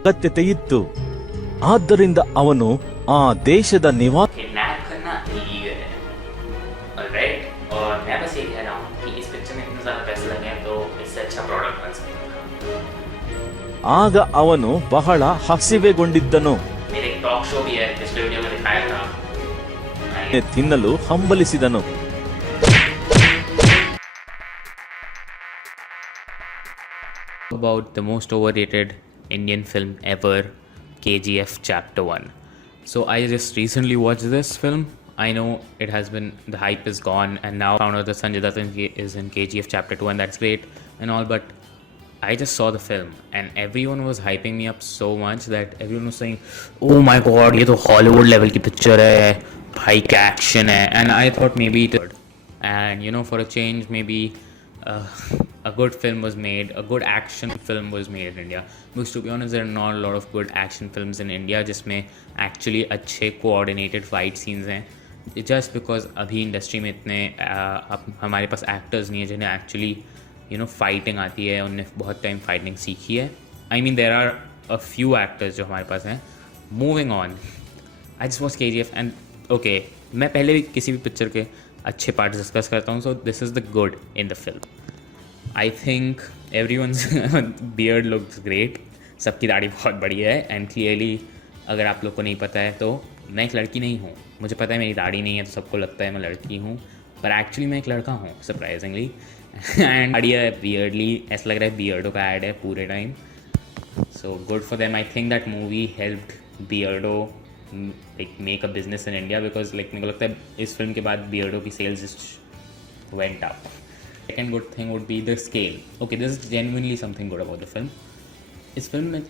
ಅಗತ್ಯತೆ ಇತ್ತು. ಆದ್ದರಿಂದ ಅವನು ಆ ದೇಶದ ನಿವಾಸ किडनैप करना इलीगल है, ऑलराइट. और मैं बस ये कह रहा हूँ कि इस पिक्चर में इतने ज़्यादा पैसे लगे हैं तो इससे अच्छा प्रोडक्ट बन सकता था. ಆಗ ಅವನು ಬಹಳ ಹಸಿವೆಗೊಂಡಿದ್ದನು. मेरे एक टॉक शो भी है, पिछले वीडियो में दिखाया था. ತಿನ್ನಲು ಹಂಬಲಿಸಿದನು. About the most overrated Indian film ever, K.G.F. Chapter 1. So I just recently watched this film. I know it has been, the hype is gone, and now found out that Sanjay Dutt is in K.G.F. Chapter 2, and that's great and all, but I just saw the film and everyone was hyping me up so much that everyone was saying, oh my god, ये तो Hollywood level की picture है, भाई क्या action है. And I thought maybe it would, and you know, for a change, maybe a good film was made, a good action film was made in India. Because to be honest, there are not a lot of good action films in India जिसमें actually अच्छे coordinated fight scenes हैं. Just because अभी industry में इतने हमारे पास actors नहीं है जिन्हें एक्चुअली यू नो फाइटिंग आती है, उन्होंने बहुत टाइम फाइटिंग सीखी है. I mean there are a few actors जो हमारे पास हैं. Moving on, I just watch KGF and okay, मैं पहले भी किसी भी पिक्चर के अच्छे पार्ट्स डिस्कस करता हूँ. So this is the good in the film. I think everyone's beard looks great. सबकी दाढ़ी बहुत बढ़िया है एंड क्लियरली अगर आप लोग को नहीं पता है तो मैं एक लड़की नहीं हूँ. मुझे पता है मेरी दाढ़ी नहीं है तो सबको लगता है मैं लड़की हूँ, पर एक्चुअली मैं एक लड़का हूँ सरप्राइजिंगली. एंड बढ़िया है, बियर्डली ऐसा लग रहा है बियर्डो का ऐड है पूरे time. So good for them. I think that movie helped Beardo like make a business in India, because like मेरे को लगता है इस फिल्म के बाद बियर्डो की sales just went up. Second good thing would be the scale. Okay, this is genuinely something good about the film. इस film में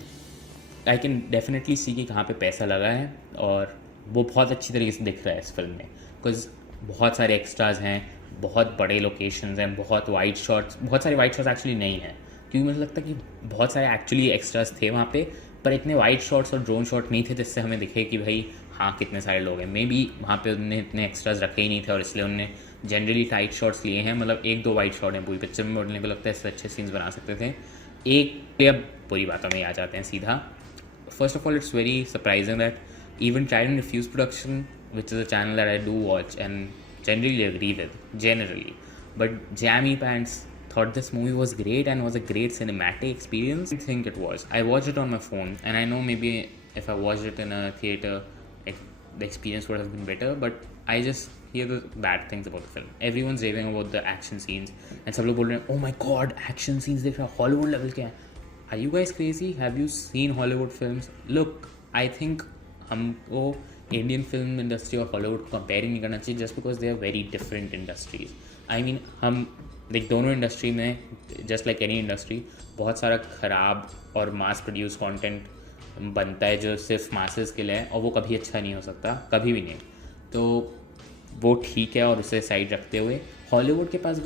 आई कैन डेफिनेटली सी कि कहाँ पे पैसा लगा है और वो बहुत अच्छी तरीके से दिख रहा है इस फिल्म में. बिकॉज बहुत सारे एक्स्ट्राज हैं, बहुत बड़े लोकेशंस हैं, बहुत वाइड शॉट्स. बहुत सारे वाइड शॉट्स एक्चुअली नहीं हैं क्योंकि मुझे लगता है कि बहुत सारे एक्चुअली एक्स्ट्राज थे वहाँ पे, पर इतने वाइड शॉट्स और ड्रोन शॉट नहीं थे जिससे हमें दिखे कि भाई हाँ कितने सारे लोग हैं. मे बी वहाँ पे उन्होंने इतने एक्स्ट्राज रखे ही नहीं थे और इसलिए उन्होंने जनरली टाइट शॉट्स लिए हैं. मतलब 1-2 वाइड शॉट हैं पूरी पिक्चर में, उन्होंने को लगता है इससे अच्छे सीन्स बना सकते थे. एक अब पूरी बातों में आ जाते हैं सीधा. First of all, it's very surprising that even Tried and Refused Production, which is a channel that I do watch and generally agree with, generally. But Jammy Pants thought this movie was great and was a great cinematic experience. I think it was. I watched it on my phone, and I know maybe if I watched it in a theater, the experience would have been better, but I just hear the bad things about the film. Everyone's raving about the action scenes, and सब लोग बोल रहे हैं, oh my god, action scenes देख रहा है, Hollywood level के हैं. Are you guys crazy? Have you seen Hollywood films? Look, I think हमको इंडियन फिल्म इंडस्ट्री और हॉलीवुड को कंपेयर ही नहीं करना चाहिए just because they are very different industries. I mean हम लाइक दोनों इंडस्ट्री में जस्ट लाइक एनी इंडस्ट्री बहुत सारा ख़राब और मास प्रोड्यूस कंटेंट बनता है जो सिर्फ मासेस के लिए है और वो कभी अच्छा नहीं हो सकता, कभी भी नहीं. तो वो ठीक है. और उसे साइड रखते हुए हॉलीवुड के पास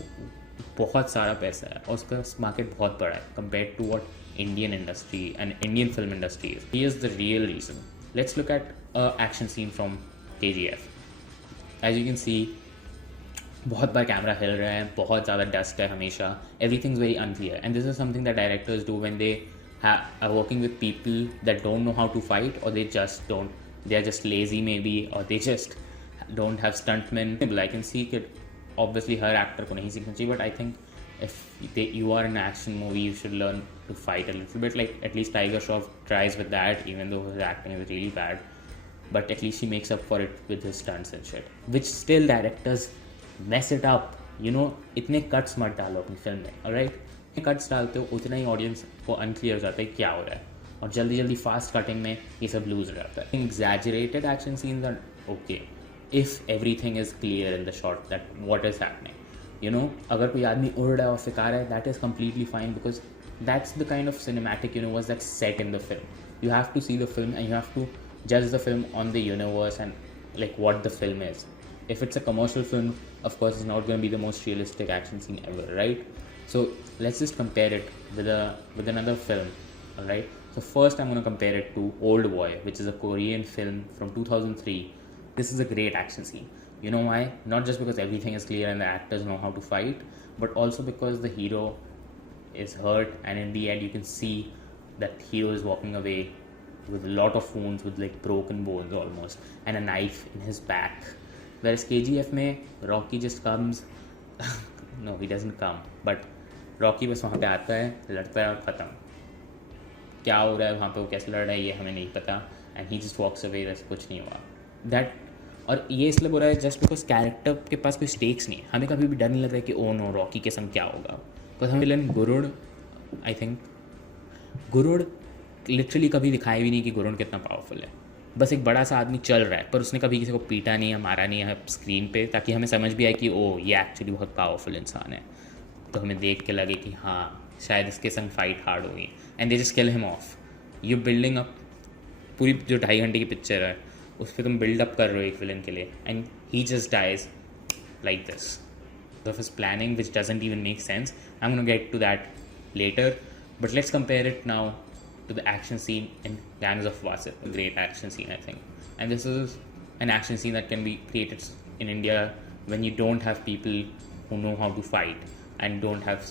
बहुत सारा पैसा है और उसका मार्केट बहुत बड़ा है compare to what Indian industry and Indian film industry is. He is the real reason. Let's look at an action scene from K.G.F. As you can see, बहुत बार कैमरा हिल रहा है, बहुत ज़्यादा डस्ट है हमेशा. Everything's very unclear, and this is something that directors do when they are working with people that don't know how to fight, or they just don't. They are just lazy maybe, or they just don't have stuntmen. I can see that obviously her actor को नहीं सीखना चाहिए, but I think if you are in an action movie, you should learn to fight a little bit. Like at least Tiger Shroff tries with that, even though his acting is really bad. But at least he makes up for it with his stunts and shit. Which still directors mess it up. You know, इतने cuts मत डालो अपनी film में, alright? जितने cuts डालते हो उतना ही audience को unclear हो जाता है क्या हो रहा है, और जल्दी जल्दी फास्ट कटिंग में ये सब लूज हो जाता है. Exaggerated action scenes are okay if everything is clear in the shot that what is happening. You know, अगर कोई आदमी उड़ रहा है और फिका रहा है, that is completely fine because that's the kind of cinematic universe that's set in the film. You have to see the film and you have to judge the film on the universe and like what the film is. If it's a commercial film, of course it's not going to be the most realistic action scene ever, right? So let's just compare it with another film, alright? So first I'm going to compare it to Old Boy, which is a Korean film from 2003. This is a great action scene. You know why? Not just because everything is clear and the actors know how to fight, but also because the hero is hurt and in the end you can see that hero is walking away with a lot of wounds, with like broken bones almost, and a knife in his back. Whereas KGF में Rocky just comes, no he doesn't come, but Rocky बस वहाँ पे आता है, लड़ता है और ख़त्म. क्या हो रहा है वहाँ पे, वो कैसे लड़ रहा है ये हमें नहीं पता, and he just walks away, वैसे कुछ नहीं हुआ. दैट, और ये इसलिए बोल रहा है जस्ट बिकॉज कैरेक्टर के पास कोई स्टेक्स नहीं है. हमें कभी भी डर नहीं लग रहा है कि ओ नो रॉकी के संग क्या होगा. बिकॉज हमें विलन गुरुड़, आई थिंक गुरुड़ लिटरली कभी दिखाया भी नहीं कि गुरुड़ कितना पावरफुल है. बस एक बड़ा सा आदमी चल रहा है, पर उसने कभी किसी को पीटा नहीं है, मारा नहीं है स्क्रीन पे, ताकि हमें समझ भी आए कि ओ ये एक्चुअली बहुत पावरफुल इंसान है. तो हमें देख के लगे कि हाँ शायद इसके संग फाइट हार्ड होगी, and they just kill him of. You building up, पूरी जो 2.5 घंटे की पिक्चर है उस पर तुम बिल्डअप कर रहे हो एक विलन के लिए, and he just dies like this of his planning, which doesn't even make sense. I'm going to get to that later, but let's compare it now to the action scene in Gangs of Wassef. A great action scene, I think. And this is an action scene that can be created in India when you don't have people who know how to fight and don't have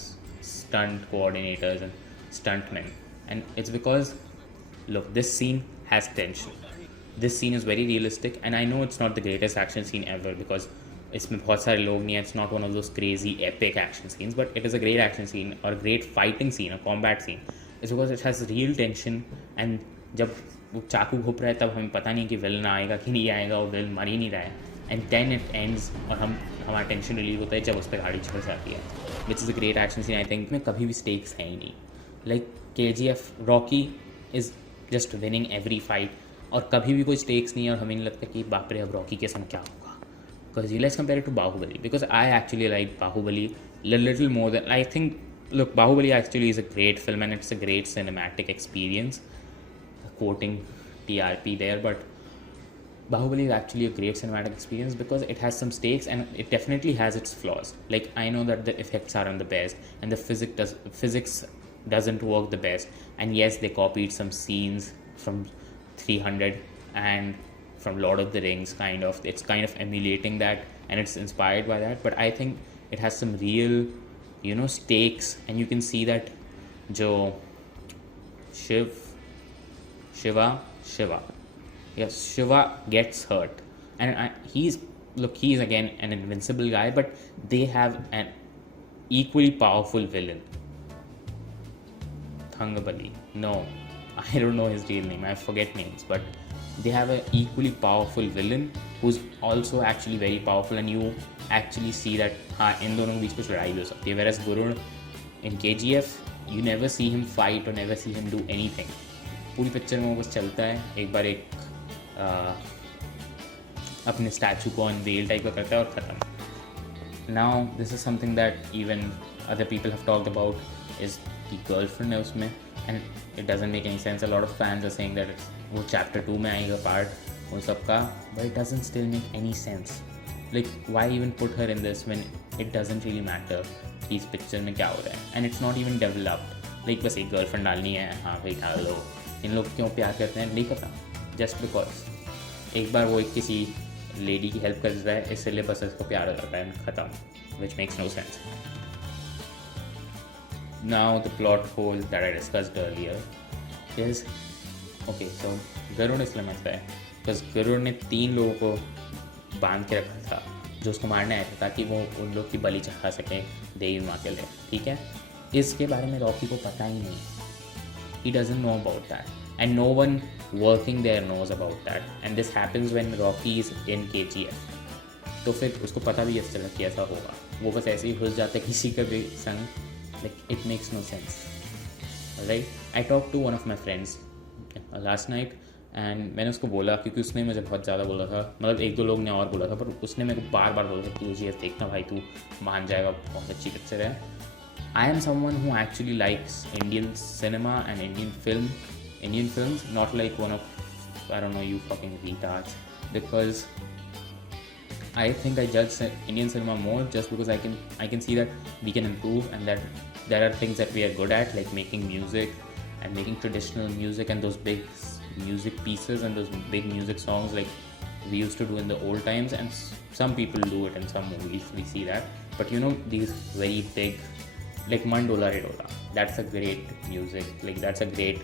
stunt coordinators and stuntmen. And it's because, look, this scene has tension. This scene is very realistic, and I know it's not the greatest action scene ever because इसमें बहुत सारे लोग नहीं है. It's not one of those crazy epic action scenes, but it is a great action scene और great fighting scene, a combat scene. It's because it has real tension, and जब वो चाकू घुप रहा है तब हमें पता नहीं कि विलन आएगा कि नहीं आएगा, और विलन मर ही नहीं रहा है, एंड देन इट एंड्स और हमारा टेंशन रिलीव होता है जब उस पर गाड़ी चढ़ जाती है, which is a great action scene. I think में कभी भी स्टेक्स है ही नहीं. Like KGF, Rocky is just winning every fight, और कभी भी कोई स्टेक्स नहीं है, और हमें नहीं लगता कि बाप रे अब रॉकी के संग क्या होगा. Because let's compare it to Bahubali, because I actually like Bahubali a little more than I think. Look, Bahubali actually is a great film and it's a great cinematic experience. Quoting TRP there, but Bahubali is actually a great cinematic experience because it has some stakes and it definitely has its flaws. Like I know that the effects aren't the best and the physics doesn't work the best. And yes, they copied some scenes from 300 and from Lord of the Rings, kind of. It's kind of emulating that and it's inspired by that, but I think it has some real, stakes, and you can see that jo Shiva gets hurt, and he's again an invincible guy, but they have an equally powerful villain. Thangabali, no, I don't know his real name, I forget names, but they have an equally powerful villain who's also actually very powerful, and you actually see that हाँ इन दोनों के बीच कुछ लड़ाई भी हो सकती है. Whereas Gurud in KGF, you never see him fight or never see him do anything. पूरी पिक्चर में वो बस चलता है, एक बार अपने स्टैचू को अनवेल टाइप का करता है और ख़त्म. Now this is something that even other people have talked about, is की गर्लफ्रेंड है उसमें, and it doesn't make any sense. A lot of fans are saying that वो चैप्टर 2 में आएगा पार्ट उन सब का, but it doesn't still make any sense. Like why even put her in this when it doesn't really matter कि इस picture में क्या हो रहा है, and it's not even developed. Like बस एक गर्लफ्रेंड डालनी है, हाँ भाई डाल दो. इन लोग क्यों प्यार करते हैं नहीं पता, जस्ट बिकॉज एक बार वो एक किसी लेडी की हेल्प कर देता है इसलिए बस इसको प्यार हो जाता है, ख़त्म, which makes no sense. Now the plot hole that I discussed earlier is, okay, so Garuda इसलिए मरता है बिकॉज गरुड़ ने 3 लोगों को बांध के रखा था जो उसको मारने आए थे, ताकि वो उन लोग की बलि चढ़ा सकें देवी माँ के लिए. ठीक है, इसके बारे में रॉकी को पता ही नहीं. He doesn't know about that, and no one working there knows about that, and this happens when Rocky is in KGF. तो फिर उसको पता भी इस तरह कि ऐसा होगा, वो बस ऐसे ही घुस जाता है किसी का भी संग. Like it makes no sense. Alright, I talked to one of my friends last night and मैंने उसको बोला, क्योंकि उसने मुझे बहुत ज़्यादा बोला था, मतलब 1-2 लोग ने और बोला था, पर उसने मेरे को बार बार बोला था कि KGF देखना भाई, तू मान जाएगा, बहुत अच्छी पिक्चर है. I am someone who actually likes Indian cinema and Indian films, not like one of, I don't know, you fucking retards, because I think I judge Indian cinema more just because I can see that we can improve, and that there are things that we are good at, like making music and making traditional music and those big music pieces and those big music songs like we used to do in the old times, and some people do it in some movies, we see that. But these very big like Mandola Redola. That's a great music, like that's a great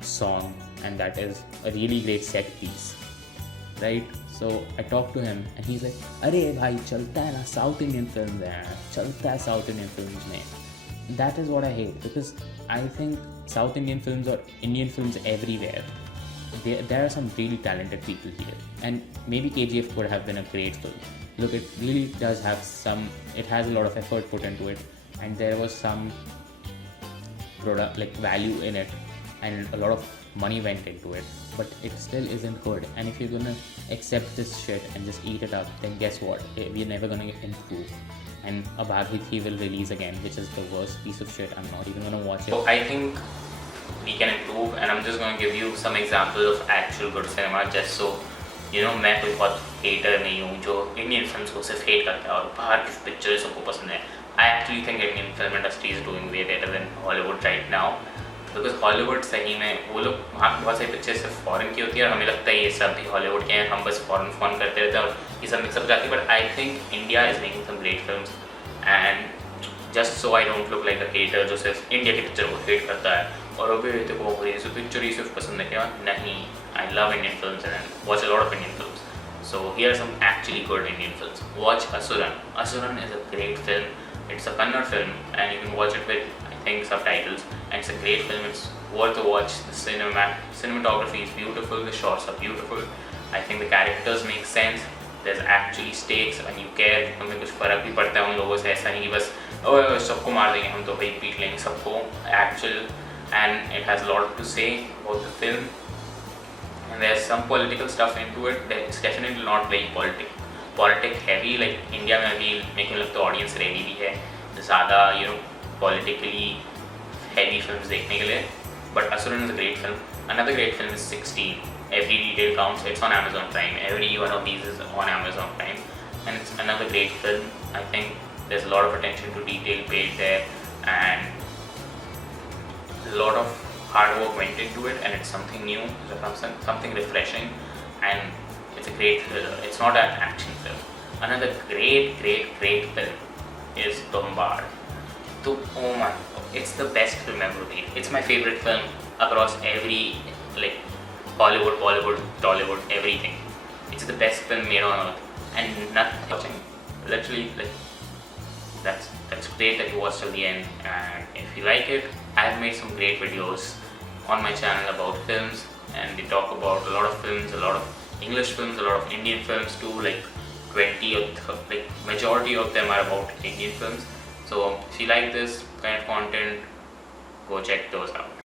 song, and that is a really great set piece, right? So I talked to him and he's like, अरे भाई चलता है ना South Indian films हैं, चलता है South Indian films में. That is what I hate, because I think South Indian films or Indian films everywhere, there are some really talented people here, and maybe K.G.F could have been a great film. Look, it really does have it has a lot of effort put into it, and there was some product like value in it, and a lot of money went into it, but it still isn't good. And if you're gonna accept this shit and just eat it up, then guess what? We're never gonna improve. And a Bhagavathi will release again, which is the worst piece of shit. I'm not even gonna watch it. So I think we can improve, and I'm just gonna give you some examples of actual good cinema, just so you know मैं कोई बहुत hater नहीं हूँ जो Indian films को सिर्फ hate करता है और बाहर की pictures सबको पसंद है. I actually think Indian film industry is doing way better than Hollywood right now, because Hollywood सही में वो लोग वहाँ बहुत सारी पिक्चर्स सिर्फ फॉरेन की होती है और हमें लगता है ये सब भी हॉलीवुड के हैं, हम बस फॉरेन फोन करते रहते हैं और ये सब मिक्सअप जाती है. But I think India is making some great films, and just so I don't look like a hater जो सिर्फ इंडिया की पिक्चर को हेट करता है और अभी देखो पिक्चर ही सिर्फ पसंद है क्या. नहीं, I love Indian films and watch a lot of Indian films. So here are some actually good Indian films. Watch Asuran. Asuran is a great film. It's a Kannada film and you can watch it with, I think, subtitles. And it's a great film. It's worth a watch. The cinematography is beautiful. The shots are beautiful. I think the characters make sense. There's actually stakes and you care. हमें कुछ फर्क भी पड़ता है उन लोगों से. ऐसा नहीं कि बस ओह सबको मार देंगे हम तो भाई पीट लेंगे सबको. Actual, and it has a lot to say about the film. And there's some political stuff into it. It's definitely not very politic heavy like India में अभी मेरे को लगता है audience ready भी है ज़्यादा politically heavy films देखने के लिए. But Asuran is a great film. Another great film is 16. Every detail counts. It's on Amazon Prime. Every one of these is on Amazon Prime, and it's another great film. I think there's a lot of attention to detail paid there, and a lot of hard work went into it, and it's something new, something refreshing, and it's a great thriller. It's not an action film. Another great film is Bombard. Oh my god, it's the best film ever made. It's my favorite film across every like Hollywood, Bollywood, Tollywood, everything. It's the best film made on earth, and nothing watching. Literally, like that's great that you watched till the end. And if you like it, I've made some great videos on my channel about films, and they talk about a lot of films, a lot of English films, a lot of Indian films too. Like 20 or like majority of them are about Indian films. So if you like this kind of content, go check those out.